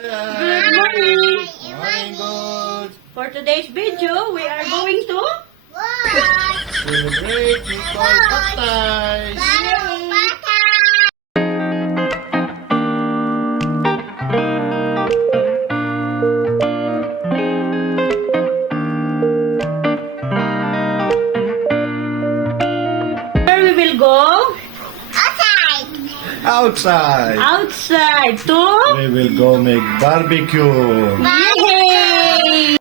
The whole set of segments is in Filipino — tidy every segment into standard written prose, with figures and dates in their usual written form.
Good morning! Morning, good. For today's video, we are going to Celebrate Nicole Baptize. where we will go Outside. outside to We will go make barbecue. Yay!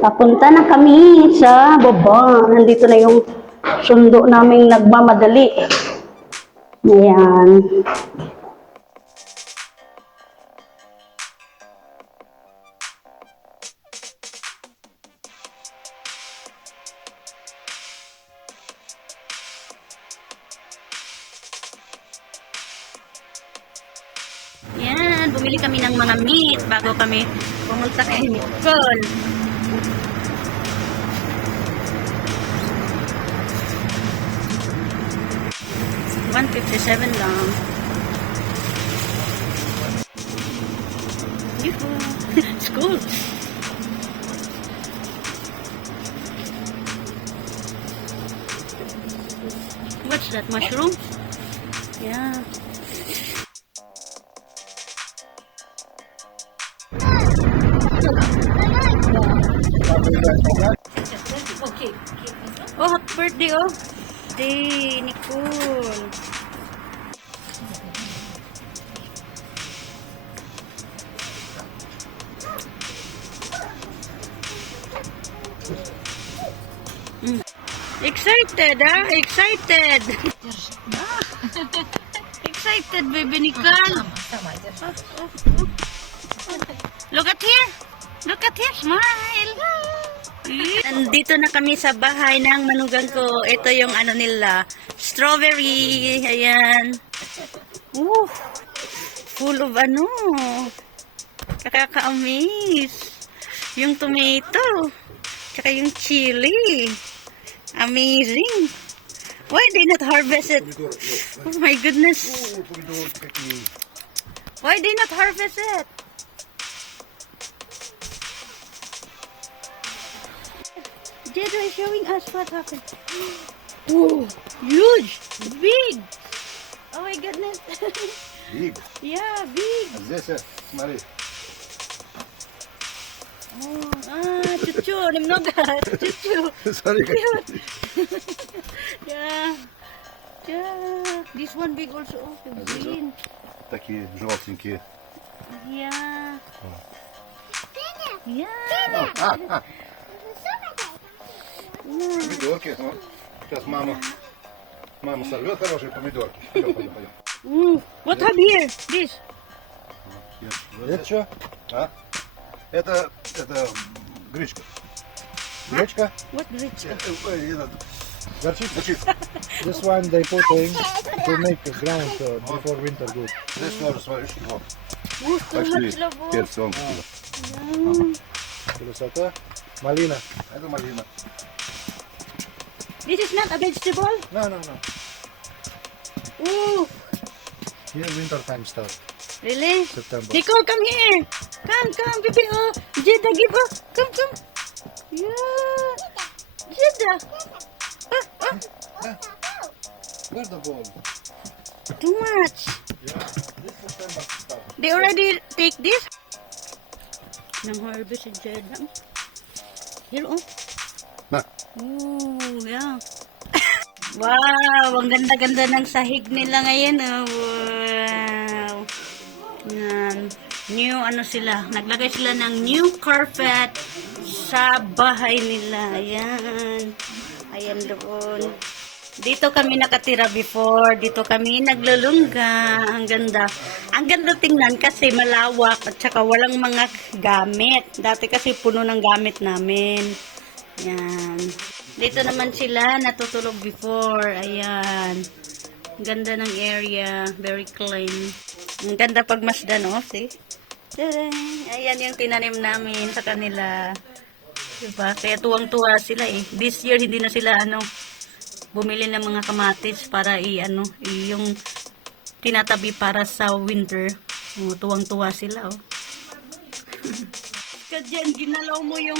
Papunta na kami sa baba. Nandito na yung sundo naming nagmamadali. Ayan. Yan, bumili kami ng mga meat bago kami pumunta kay Nicole. $157 lang. Yoo-hoo. School. What's that, mushroom? Yeah. Okay. Oh, happy birthday, oh. Day, Nicole. Excited, ah? Excited. Excited, baby Nicole. Look at here. Look at here. Smile. Nandito na kami sa bahay ng manugang ko. Ito yung ano nila. Strawberry. Ayan. Full of ano. Kakaka-amaze. Yung tomato. Tsaka yung chili. Amazing. Why they not harvest it? Oh my goodness. Why they not harvest it? Jed is showing us what happened. Oh, huge, big. Oh my goodness. Big. Yeah, big. Здесь, смотри. Oh, chuchu, немного. Chuchu. Смотри, как. Cute. Yeah. Yeah. This one big also. Oh, green. Такие желтенькие. Yeah. Yeah. Помидорки. Ну, сейчас мама сорвет хорошие помидорки. Пойдем, пойдем, пойдем. What have here? This. Это что? А? Это гречка. Гречка? What rich? Горчица. This one they putting to make the ground before winter good. Здесь тоже смотришь. Вот. So Пошли. much love. Перец вон сюда. Красота. Малина. Это малина. This is not a vegetable? No. Ooh, Here winter time start. really? September. Nicole, come here. Come, baby. Oh, Jeda, give her. Come. Yeah. Jeda. Where's the ball? Too much. This September start. They already take this? Nang harvest si Jeda. Here, oh. Na. Ooh, yeah. Wow, ang ganda-ganda ng sahig nila ngayon. Oh, wow. Yan. New ano sila. Naglagay sila ng new carpet sa bahay nila. Ayan. Ayan doon. Dito kami nakatira before. Dito kami naglulungga. Ang ganda. Ang ganda tingnan kasi malawak at saka walang mga gamit. Dati kasi puno ng gamit namin. Yan. Dito naman sila natutulog before. Ayan. Ganda ng area. Very clean. Ang ganda pagmasdan, oh. See? Tadang! Ayan yung tinanim namin sa kanila. Diba? Kaya tuwang-tuwa sila eh. This year, hindi na sila, bumili ng mga kamatis para yung tinatabi para sa winter. Tuwang-tuwa sila, oh. Ka dyan, ginalaw mo yung...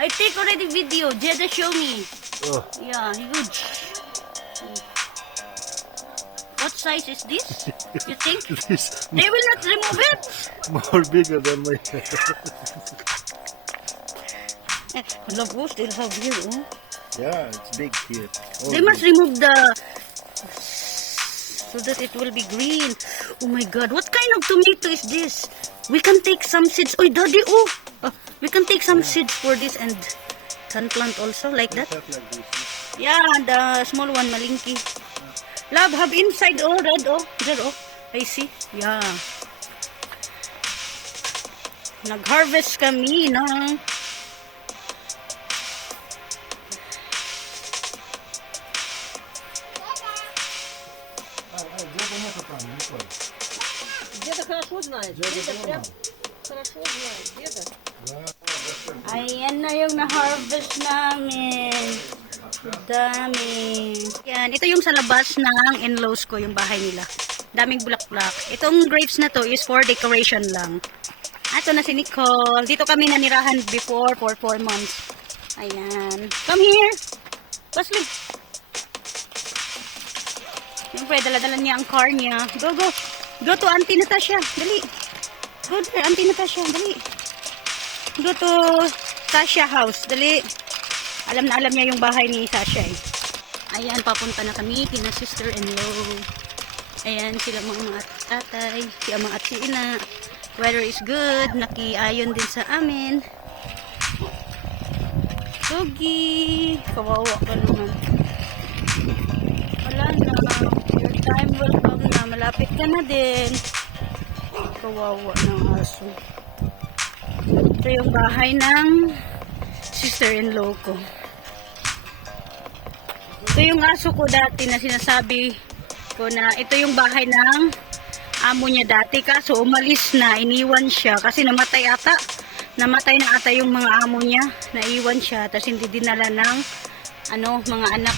I take already video. Jeda show me. Oh, Yeah, huge. What size is this? You think? this They will not remove it? more bigger than my head. Love what they have here. Oh. Yeah, it's big here. Oh, They must remove the... so that it will be green. Oh my God, what kind of tomato is this? We can take some seeds. Oh, Daddy, oh! We can take some seeds for this and can plant also like that. Like this. Yeah, the small one, malinki. Love, have inside, oh, red, oh, there, oh. I see. Yeah. Nag-harvest kami ng... Деда хорошо знает. Деда прям хорошо знает. Деда. Ayan na yung na-harvest namin. Dami. Yan, ito yung sa labas ng in-laws ko, yung bahay nila. Daming bulaklak. Itong grapes na to is for decoration lang. Ito na si Nicole. Dito kami nanirahan before for 4 months. Ayan. Come here. Pasli. Siyempre, dala-dala niya ang car niya. Go, go. Go to Auntie Natasha. Dali. Go to Auntie Natasha. Dali. Go to Tasha house. Dali. Alam na alam niya yung bahay ni Tasha eh. Ayan, papunta na kami kina sister-in-law. Ayan, sila mga tatay. Si ama at si ina. Weather is good. Nakiayon din sa amin. Sugi. Kawawa ka naman. Wala na. Your time will come na. Malapit ka na din. Kawawa ng aso. Ito yung bahay ng sister-in-law ko. Ito yung aso ko dati na sinasabi ko na ito yung bahay ng amo niya dati. Kaso umalis na, iniwan siya kasi namatay ata. Namatay na ata yung mga amo niya. Naiwan siya, tapos hindi dinala ng mga anak.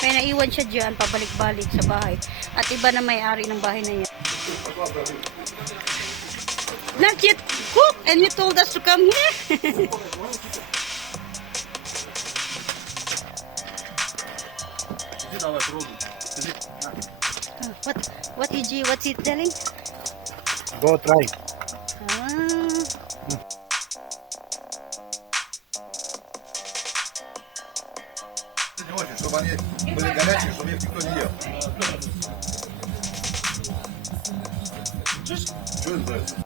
Kaya naiwan siya dyan, pabalik-balik sa bahay. At iba na may-ari ng bahay na yan. Not yet cook, and you told us to come here. What's he telling? Go try. Ah. Не очень, чтобы они были горячие, чтобы их никто не ел. Что это за это?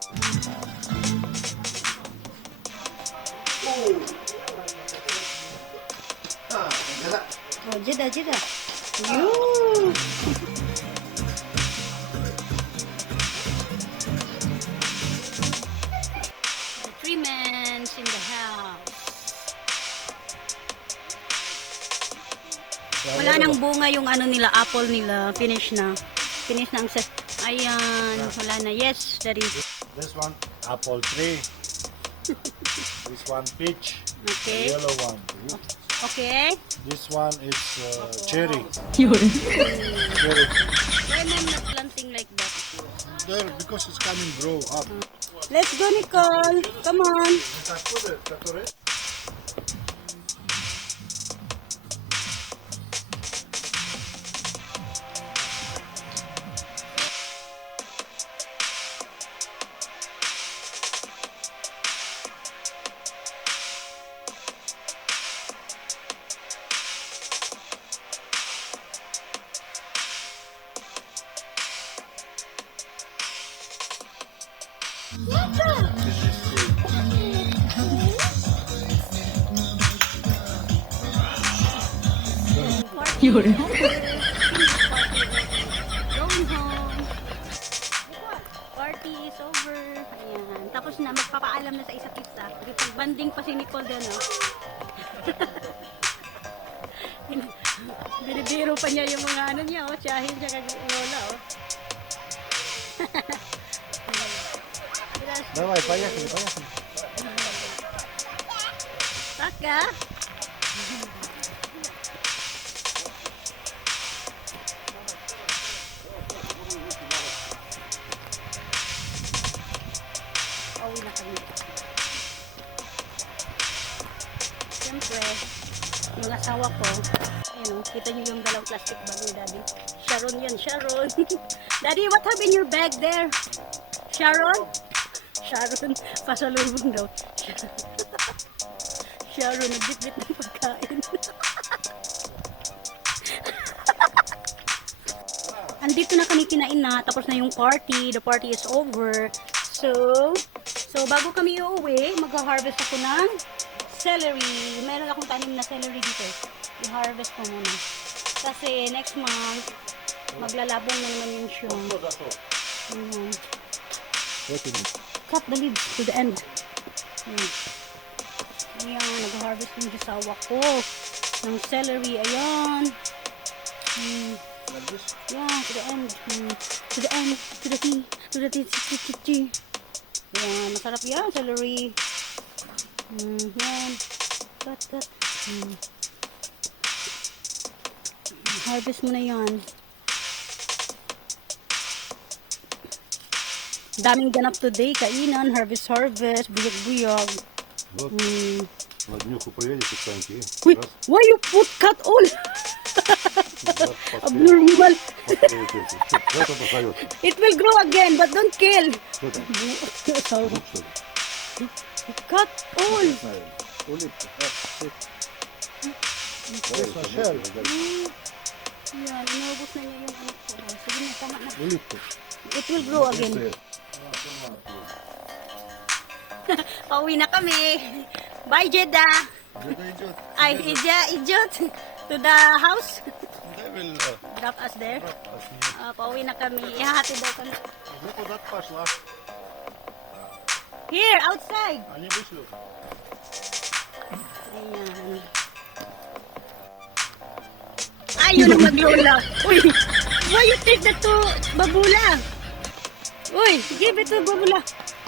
Oh, jeda. You. The 3 men in the house. Wala nang bunga yung nila, apple nila. Finish na. Finish na ang set. Ayan, wala na. Yes, daddy. This one, apple tree. This one, peach. Okay. The yellow one. Okay. This one is cherry. Cherry. Why mom not planting like that? There, because it's coming grow up. Let's go, Nicole. Come on. Going home. Party is over. Ayan. Tapos na, magpapaalam na sa isa't isa. Banding pa si Nicole doon, no? Binibiro pa niya yung mga ano niya, oh. Tiyahin niya kag lola, oh. Давай, поехали, поехали. Taka. Pauwi na kami. Siyempre, yung asawa ko, ayun, kita niyo yung dalawang plastic bag ni Daddy. Sharon yan, Sharon. Daddy, what have in your bag there? Sharon? Sharon, pasalubong daw. Sharon, nagbitbit ng pagkain. Andito na kami kinain na, tapos na yung party. The party is over. So bago kami uuwi, mag-harvest ako ng celery. Meron akong tanim na celery dito. I-harvest ko muna. Kasi next month, maglalabong na naman yung siya. Cut the leaves to the end. Ayan, nag-harvest yung asawa ko ng celery. Ayan. Yeah, to the end. To the end. To the T. To the T. Ayan, masarap yan, celery. Ayan. Cut. Harvest mo na yan. Daming ganap today, kainan, harvest, buyog-buyog. Вот, на днюху приедете, Саньки. Wait, why you put cut all? Abnormal. Это позовет. It will grow again, but don't kill. Что там? So, Лук, что ли? cut all. Улитка. Давай, Yan, inubos na niya yung ano ko. Sige na, tama na. Улитка. It will grow again. Pauwi na kami. Bye, Jeddah. Ay, Ijot. To the house. Drop us there. Pauwi na kami. Ihahatid daw kami. Ну, куда-то пошла. Here, outside. Они вышли. Ayan. Ayun ang maglola. Uy, why you take that to Babula? Uy, give it to Babula.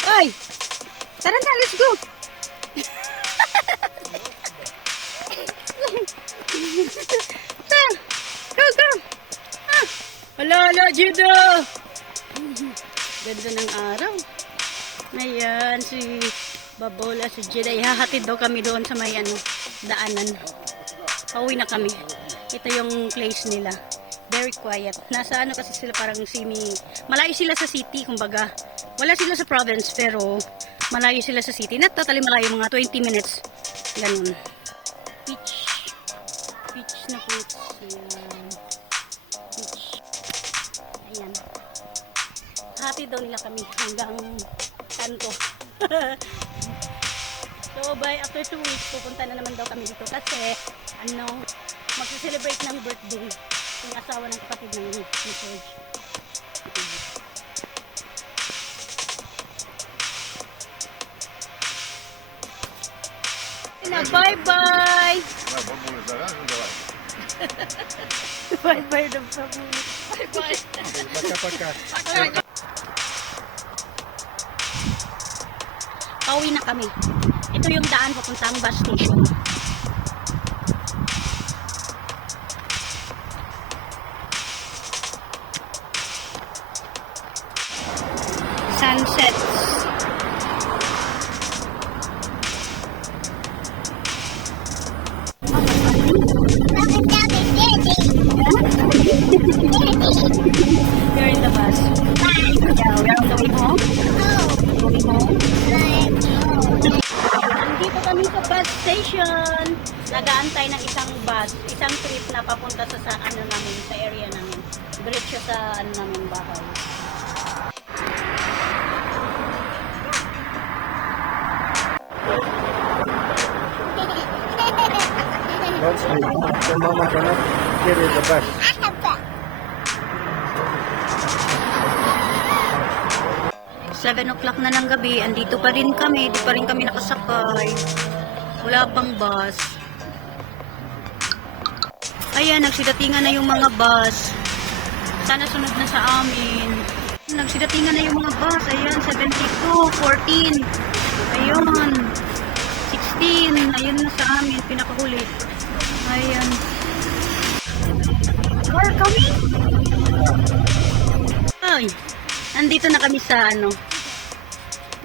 Ay, tara na, let's go. Go. Hala, Judo. Ganda ng araw. Ayan, si Babola, si Jeda. Ihahatid daw kami doon sa may daanan. Pauwi na kami. Ito yung place nila. Very quiet. Nasa kasi sila parang malayo sila sa city, kumbaga. Wala sila sa province, pero malayo sila sa city. Not totally malayo, mga 20 minutes. Ganun. Peach na fruits. Ayan. Peach. Ayan. Happy daw nila kami hanggang kanto. So, after 2 weeks, pupunta na naman daw kami dito kasi, magse-celebrate ng birthday yung asawa ng kapatid ng ni George. Bye-bye! Бабуля, завязывай, давай. Bye-bye daw sa bulit. Bye-bye! Пока-пока. Pauwi na kami. Ito yung daan papuntang bus station. Sunsets. You're in the bus. Yeah, we're on the way home. Going home. Nandito kami sa bus station. Nag-aantay ng isang bus, isang trip na papunta sa namin, sa area namin. Diretso sa namin bahay. Mama, Cherry is the best. 7 o'clock na ng gabi, andito pa rin kami, di pa rin kami nakasakay. Wala pang bus. Ayan, nagsidatingan na yung mga bus. Sana sunod na sa amin. Nagsidatingan na yung mga bus. Ayan, 72, 14. Ayun. 16. Ayun na sa amin, pinakahuli. Ayan. Where kami? Ay, andito na kami sa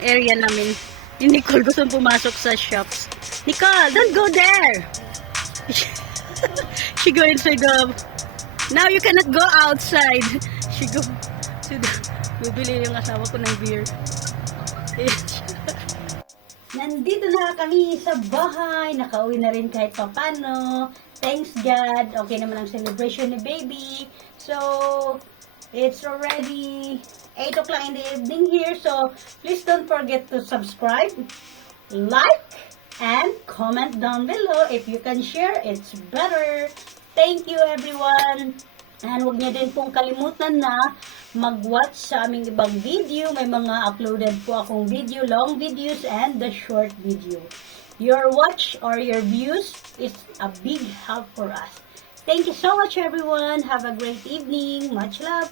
area namin. Ni Nicole gusto pumasok sa shops. Nicole, don't go there! She go inside the... Now you cannot go outside. She go to the... Bibili yung asawa ko ng beer. Nandito na kami sa bahay. Nakauwi na rin kahit papano. Thanks God. Okay naman ang celebration ni baby. So, it's already 8 o'clock in the evening here. So, please don't forget to subscribe, like, and comment down below. If you can share, it's better. Thank you everyone. And huwag niyo din pong kalimutan na mag-watch sa aming ibang video. May mga uploaded po akong video, long videos and the short video. Your watch or your views is a big help for us. Thank you so much everyone. Have a great evening. Much love.